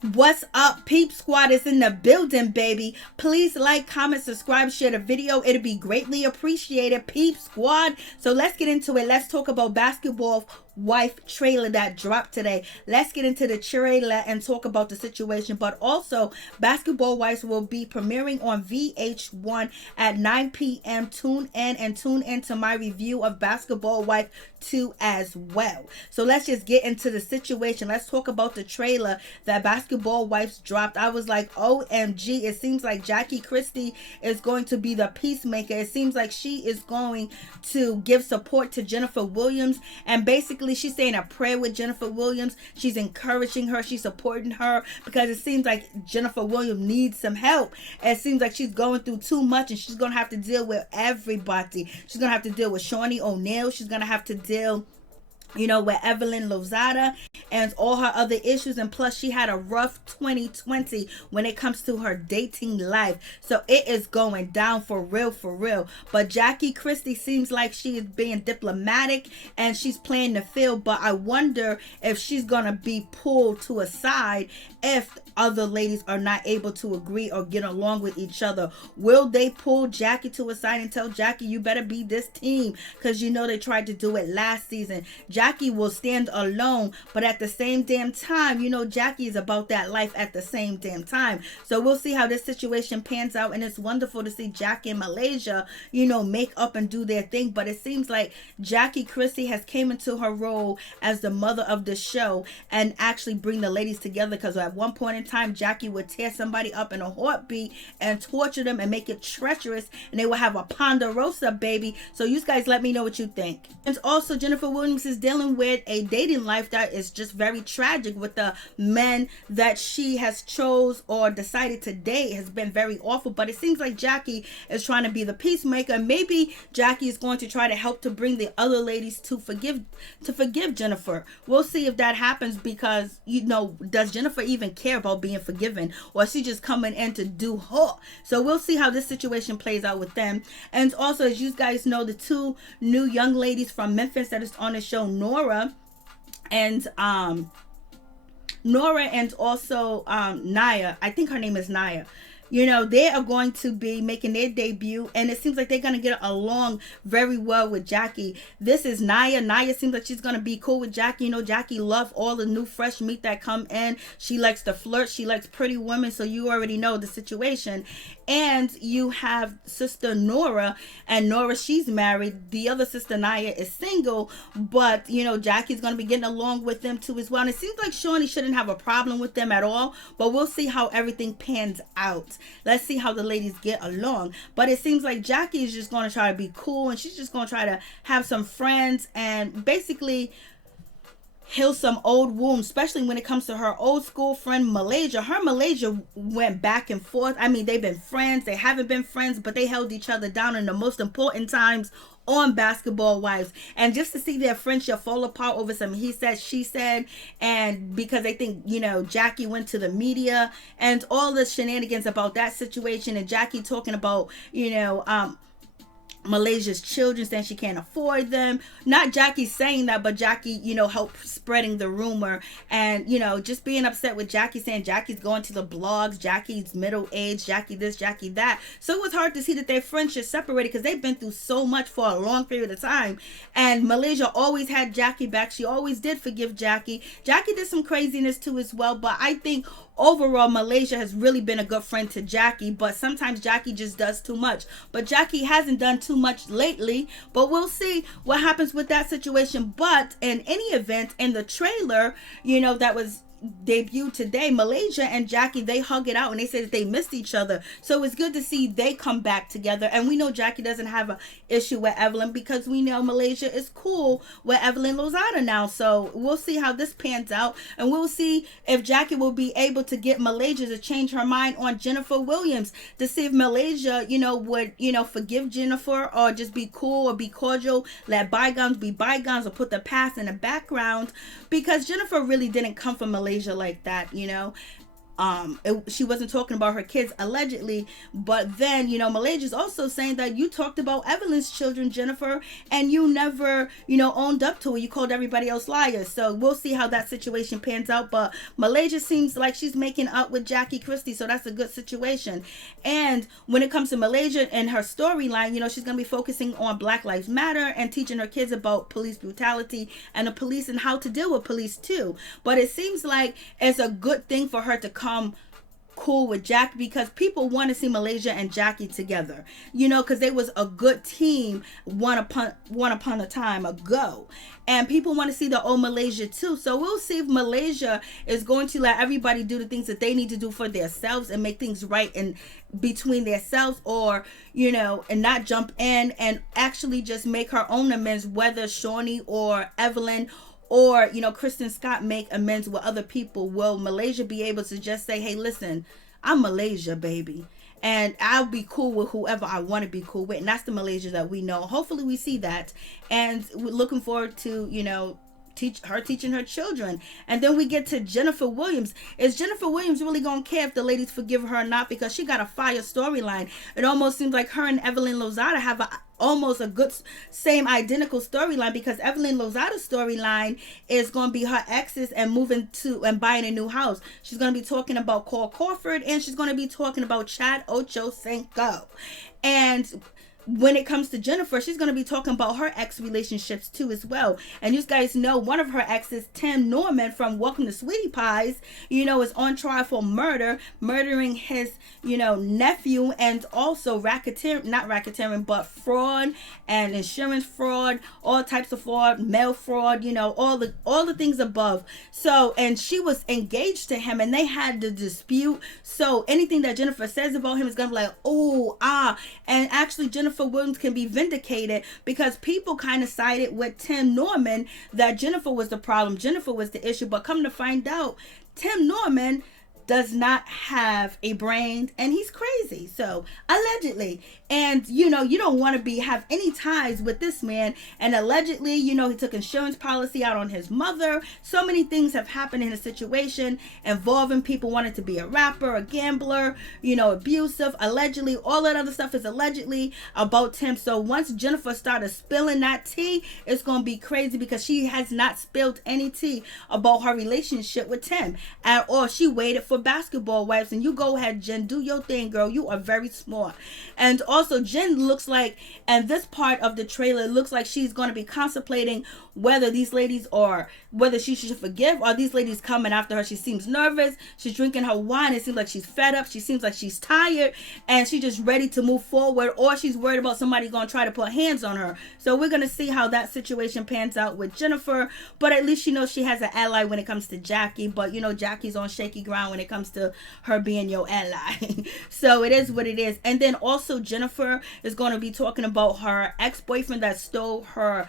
What's up, Peep Squad is in the building, baby. Please like, comment, subscribe, share the video. It'll be greatly appreciated, Peep Squad. So let's get into it. Let's talk about Basketball Wife trailer that dropped today. Let's get into the trailer and talk about the situation. But also, Basketball Wives will be premiering on VH1 at 9 p.m. Tune in and tune into my review of Basketball Wife 2 as well. So let's just get into the situation. Let's talk about the trailer that Basketball Wives dropped. I was like, OMG, it seems like Christie is going to be the peacemaker. It seems like she is going to give support to Jennifer Williams, and basically she's saying a prayer with Jennifer Williams. She's encouraging her, she's supporting her, because it seems like Jennifer Williams needs some help. It seems like she's going through too much, and she's gonna have to deal with everybody. She's gonna have to deal with Shaunie O'Neal. She's gonna have to deal, with Evelyn, Lozada, and all her other issues. And plus, she had a rough 2020 when it comes to her dating life. So it is going down for real, for real. But Christie seems like she is being diplomatic and she's playing the field. But I wonder if she's gonna be pulled to a side if other ladies are not able to agree or get along with each other. Will they pull Jackie to a side and tell Jackie, you better be this team? Because they tried to do it last season. Jackie will stand alone, but at the same damn time, Jackie is about that life at the same damn time. So we'll see how this situation pans out, and it's wonderful to see Jackie and Malaysia, make up and do their thing. But it seems like Christie has came into her role as the mother of the show and actually bring the ladies together, because at one point in time, Jackie would tear somebody up in a heartbeat and torture them and make it treacherous, and they will have a ponderosa, baby. So you guys let me know what you think. And also, Jennifer Williams is dealing with a dating life that is just very tragic with the men that she has chose or decided to date. Has been very awful. But it seems like Jackie is trying to be the peacemaker. Maybe Jackie is going to try to help to bring the other ladies to forgive Jennifer. We'll see if that happens, because does Jennifer even care about being forgiven, or is she just coming in to do her? So we'll see how this situation plays out with them. And also, as you guys know, the two new young ladies from Memphis that is on the show, Nora and also Naya. I think her name is Naya. They are going to be making their debut, and it seems like they're going to get along very well with Jackie. This is Naya. Naya seems like she's going to be cool with Jackie. Jackie loves all the new fresh meat that come in. She likes to flirt. She likes pretty women, so you already know the situation. And you have sister Nora, and Nora, she's married. The other sister, Naya, is single, but Jackie's going to be getting along with them too as well. And it seems like Shaunie shouldn't have a problem with them at all, but we'll see how everything pans out. Let's see how the ladies get along. But it seems like Jackie is just going to try to be cool, and she's just going to try to have some friends and basically heal some old wounds, especially when it comes to her old school friend Malaysia. Her and Malaysia went back and forth. I mean, they've been friends, they haven't been friends, but they held each other down in the most important times on Basketball Wives. And just to see their friendship fall apart over some he said, she said, and because they think, Jackie went to the media and all the shenanigans about that situation, and Jackie talking about, Malaysia's children, saying she can't afford them. Not Jackie saying that, but Jackie, helped spreading the rumor, and just being upset with Jackie, saying Jackie's going to the blogs, Jackie's middle age, Jackie this, Jackie that. So it was hard to see that their friendship separated, because they've been through so much for a long period of time. And Malaysia always had Jackie back. She always did forgive Jackie. Jackie did some craziness too as well, but I think overall, Malaysia has really been a good friend to Jackie, but sometimes Jackie just does too much. But Jackie hasn't done too much lately, but we'll see what happens with that situation. But in any event, in the trailer, that was debuted today, Malaysia and Jackie, they hug it out, and they say that they missed each other. So it's good to see they come back together. And we know Jackie doesn't have an issue with Evelyn, because we know Malaysia is cool with Evelyn Lozada now. So we'll see how this pans out, and we'll see if Jackie will be able to get Malaysia to change her mind on Jennifer Williams, to see if Malaysia would forgive Jennifer, or just be cool or be cordial, let bygones be bygones, or put the past in the background, because Jennifer really didn't come from Malaysia like that. she wasn't talking about her kids allegedly. But then, Malaysia's also saying that you talked about Evelyn's children, Jennifer, and you never, owned up to it. You called everybody else liars. So we'll see how that situation pans out. But Malaysia seems like she's making up with Jackie Christie, so that's a good situation. And when it comes to Malaysia and her storyline, she's going to be focusing on Black Lives Matter and teaching her kids about police brutality and the police and how to deal with police too. But it seems like it's a good thing for her to come cool with Jackie, because people want to see Malaysia and Jackie together, because they was a good team one upon a time ago, and people want to see the old Malaysia too. So we'll see if Malaysia is going to let everybody do the things that they need to do for themselves and make things right in between themselves, or and not jump in and actually just make her own amends, whether Shaunie or Evelyn or Kristen Scott make amends with other people. Will Malaysia be able to just say, hey, listen, I'm Malaysia, baby, and I'll be cool with whoever I want to be cool with? And that's the Malaysia that we know. Hopefully we see that, and we're looking forward to teaching her children. And then we get to Jennifer Williams. Is Jennifer Williams really gonna care if the ladies forgive her or not? Because she got a fire storyline. It almost seems like her and Evelyn Lozada have almost a good same identical storyline, because Evelyn Lozada's storyline is going to be her exes and moving to and buying a new house. She's going to be talking about Cole Crawford, and she's going to be talking about Chad Ochocinco. And when it comes to Jennifer, she's going to be talking about her ex relationships too as well. And you guys know one of her exes, Tim Norman from Welcome to Sweetie Pies, is on trial for murdering his, nephew, and also not racketeering, but fraud and insurance fraud, all types of fraud, mail fraud, all the things above. So, and she was engaged to him, and they had the dispute. So anything that Jennifer says about him is going to be like, and actually Jennifer Williams can be vindicated, because people kind of sided with Tim Norman that Jennifer was the problem, Jennifer was the issue. But come to find out, Tim Norman does not have a brain, and he's crazy. So allegedly, and you don't want to have any ties with this man. And allegedly, he took insurance policy out on his mother. So many things have happened in a situation involving people wanting to be a rapper, a gambler, abusive. Allegedly, all that other stuff is allegedly about Tim. So once Jennifer started spilling that tea, it's gonna be crazy, because she has not spilled any tea about her relationship with Tim at all. She waited for Basketball Wives, and you go ahead, Jen, do your thing, girl. You are very smart. And also, Jen looks like, and this part of the trailer looks like she's going to be contemplating whether these ladies whether she should forgive, or these ladies coming after her. She seems nervous. She's drinking her wine. It seems like she's fed up. She seems like she's tired, and she's just ready to move forward, or she's worried about somebody going to try to put hands on her. So we're going to see how that situation pans out with Jennifer, but at least she has an ally when it comes to Jackie. But Jackie's on shaky ground when it comes to her being your ally. So it is what it is. And then also Jennifer is going to be talking about her ex-boyfriend that stole her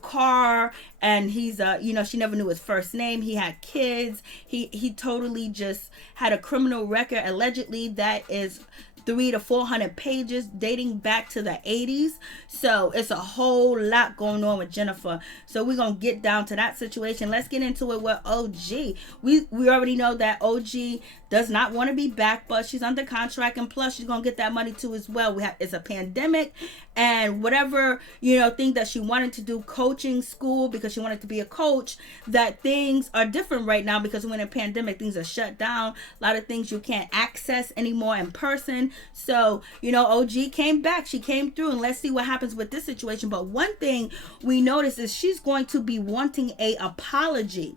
car, and he's she never knew his first name. He had kids. He totally just had a criminal record allegedly that is 300 to 400 pages dating back to the 80s. So it's a whole lot going on with Jennifer. So we're gonna get down to that situation. Let's get into it with OG. We already know that OG does not want to be back, but she's under contract, and plus she's gonna get that money too as well. It's a pandemic, and whatever thing that she wanted to do, coaching school, because she wanted to be a coach, that things are different right now, because when a pandemic, things are shut down. A lot of things you can't access anymore in person. So OG came back, she came through, and let's see what happens with this situation. But one thing we notice is she's going to be wanting a apology,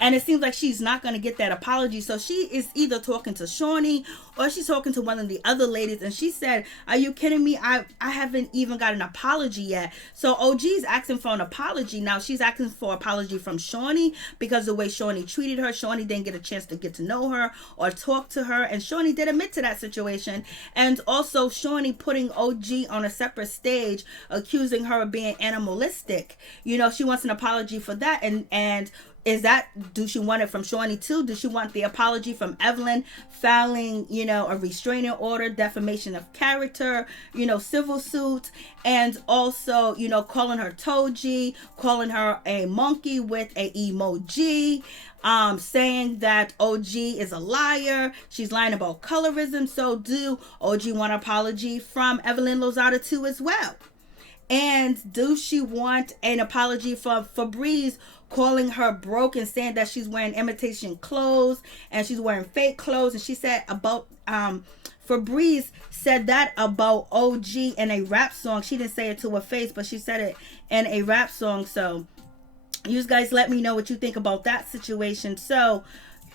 and it seems like she's not going to get that apology. So she is either talking to Shaunie, or she's talking to one of the other ladies, and she said, are you kidding me? I haven't even got an apology yet. So OG is asking for an apology. Now she's asking for apology from Shaunie, because the way Shaunie treated her, Shaunie didn't get a chance to get to know her or talk to her, and Shaunie did admit to that situation. And also Shaunie putting OG on a separate stage, accusing her of being animalistic. She wants an apology for that, and do she want it from Shaunie too? Does she want the apology from Evelyn filing, a restraining order, defamation of character, civil suit, and also, calling her Toji, calling her a monkey with a emoji, saying that OG is a liar. She's lying about colorism. So do OG want an apology from Evelyn Lozada too as well? And do she want an apology from Febreze, calling her broke and saying that she's wearing imitation clothes and she's wearing fake clothes? And she said about Febreze said that about OG in a rap song. She didn't say it to her face, but she said it in a rap song. So you guys let me know what you think about that situation. So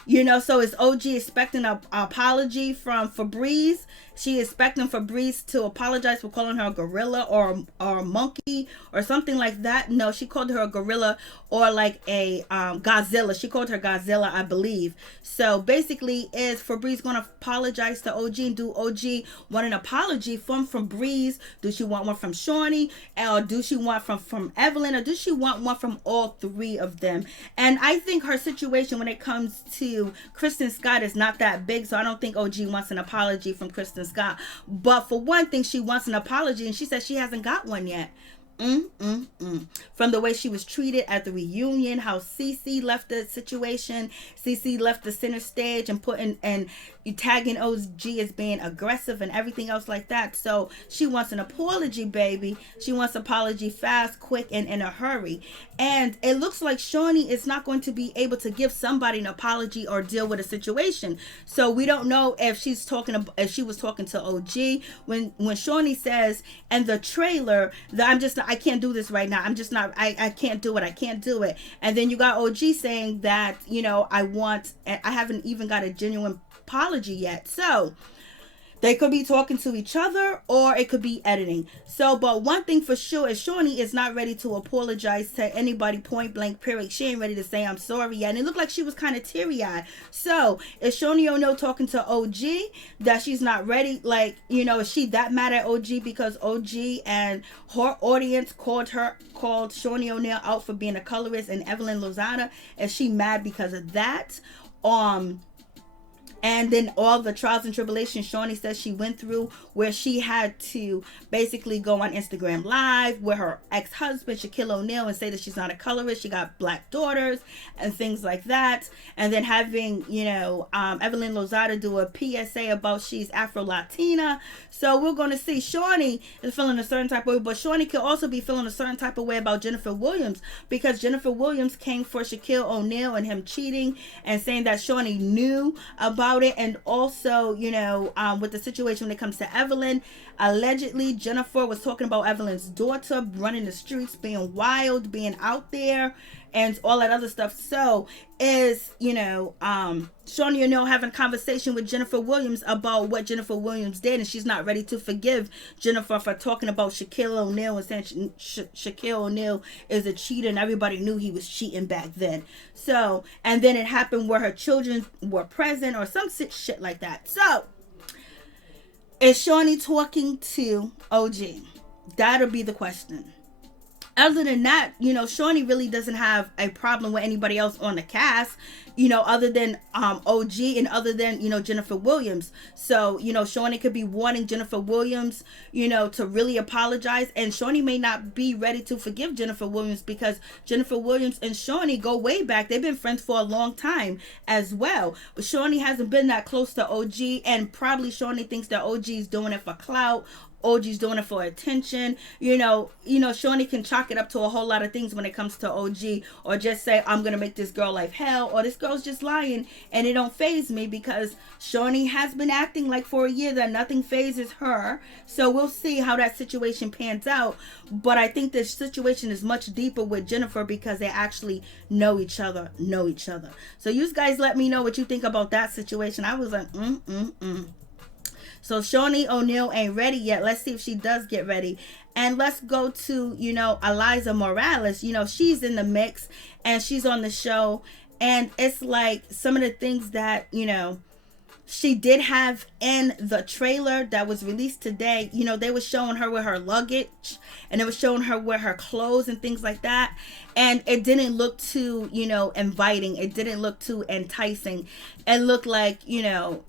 so is OG expecting an apology from Febreze? She expecting Febreze to apologize for calling her a gorilla or a monkey or something like that. No, she called her a gorilla or like a Godzilla. She called her Godzilla, I believe. So basically, is Febreze going to apologize to OG? And do OG want an apology from Febreze? Do she want one from Shaunie? Or do she want from Evelyn? Or does she want one from all three of them? And I think her situation when it comes to Kristen Scott is not that big, so I don't think OG wants an apology from Kristen Scott. But for one thing, she wants an apology, and she says she hasn't got one yet. From the way she was treated at the reunion, how Cece left the situation. Cece left the center stage and tagging OG as being aggressive and everything else like that. So she wants an apology, baby. She wants an apology fast, quick, and in a hurry. And it looks like Shaunie is not going to be able to give somebody an apology or deal with a situation. So we don't know if she was talking to OG when Shaunie says in the trailer that I can't do this right now. I can't do it. I can't do it. And then you got OG saying that, I haven't even got a genuine apology yet. So they could be talking to each other or it could be editing. So, but one thing for sure is Shaunie is not ready to apologize to anybody point blank, period. She ain't ready to say I'm sorry yet. And it looked like she was kind of teary-eyed. So is Shaunie O'Neal talking to OG that she's not ready? Like, is she that mad at OG because OG and her audience called Shaunie O'Neal out for being a colorist and Evelyn Lozada? Is she mad because of that? And then all the trials and tribulations Shaunie says she went through, where she had to basically go on Instagram Live with her ex-husband, Shaquille O'Neal, and say that she's not a colorist. She got black daughters and things like that. And then having, Evelyn Lozada do a PSA about she's Afro-Latina. So we're going to see. Shaunie is feeling a certain type of way, but Shaunie could also be feeling a certain type of way about Jennifer Williams, because Jennifer Williams came for Shaquille O'Neal and him cheating and saying that Shaunie knew about it. And also, with the situation when it comes to Evelyn, allegedly Jennifer was talking about Evelyn's daughter running the streets, being wild, being out there, and all that other stuff. So is Shaunie O'Neal having a conversation with Jennifer Williams about what Jennifer Williams did, and she's not ready to forgive Jennifer for talking about Shaquille O'Neal and saying Shaquille O'Neal is a cheater, and everybody knew he was cheating back then. So, and then it happened where her children were present or some shit like that. So is Shaunie talking to OG? That'll be the question. Other than that, Shaunie really doesn't have a problem with anybody else on the cast, other than OG and other than, Jennifer Williams. So, Shaunie could be wanting Jennifer Williams, to really apologize. And Shaunie may not be ready to forgive Jennifer Williams, because Jennifer Williams and Shaunie go way back. They've been friends for a long time as well. But Shaunie hasn't been that close to OG. And probably Shaunie thinks that OG is doing it for clout. OG's doing it for attention. Shaunie can chalk it up to a whole lot of things when it comes to OG, or just say, I'm going to make this girl life hell, or this girl's just lying and it don't faze me, because Shaunie has been acting like for a year that nothing phases her. So we'll see how that situation pans out. But I think this situation is much deeper with Jennifer, because they actually know each other. So you guys let me know what you think about that situation. I was like, So Shaunie O'Neal ain't ready yet. Let's see if she does get ready. And let's go to, Eliza Morales. She's in the mix and she's on the show. And it's like some of the things that, she did have in the trailer that was released today, you know, they were showing her with her luggage, and they were showing her with her clothes and things like that. And it didn't look too, you know, inviting. It didn't look too enticing. It looked like, you know,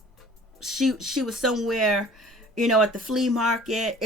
she was somewhere, you know, at the flea market.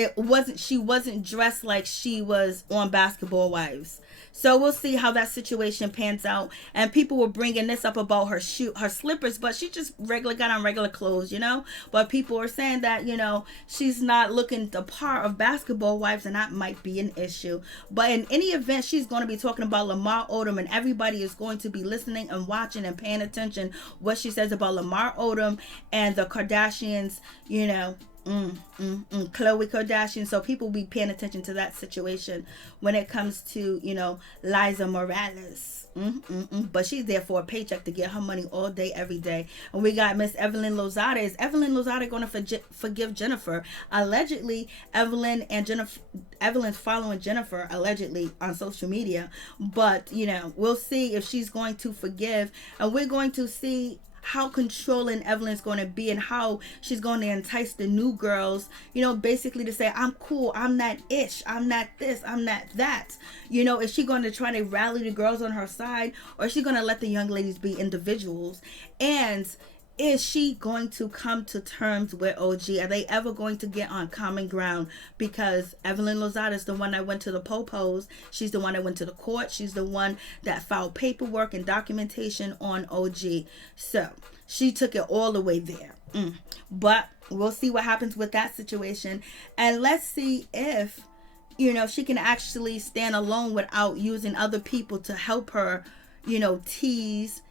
She wasn't dressed like she was on Basketball Wives. So we'll see how that situation pans out. And people were bringing this up about her slippers, but she just got on regular clothes, you know. But people are saying that, you know, she's not looking the part of Basketball Wives, and that might be an issue. But in any event, she's going to be talking about Lamar Odom, and everybody is going to be listening and watching and paying attention what she says about Lamar Odom and the Kardashians, you know. Khloe Kardashian. So people will be paying attention to that situation when it comes to, you know, Eliza Morales. But she's there for a paycheck to get her money all day, every day. And we got Miss Evelyn Lozada. Is Evelyn Lozada going to forgive Jennifer? Allegedly, Evelyn's following Jennifer, allegedly, on social media. But, you know, we'll see if she's going to forgive. And we're going to see how controlling Evelyn's going to be, and how she's going to entice the new girls, you know, basically to say, I'm cool, I'm not ish, I'm not this, I'm not that. You know, is she going to try to rally the girls on her side, or is she going to let the young ladies be individuals? And is she going to come to terms with OG? Are they ever going to get on common ground? Because Evelyn Lozada is the one that went to the popos. She's the one that went to the court. She's the one that filed paperwork and documentation on OG. So she took it all the way there. But we'll see what happens with that situation. And let's see if, you know, she can actually stand alone without using other people to help her, you know, tease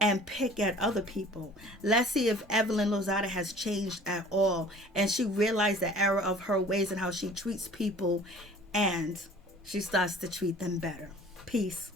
and pick at other people. Let's see if Evelyn Lozada has changed at all, and she realized the error of her ways and how she treats people, and she starts to treat them better. Peace.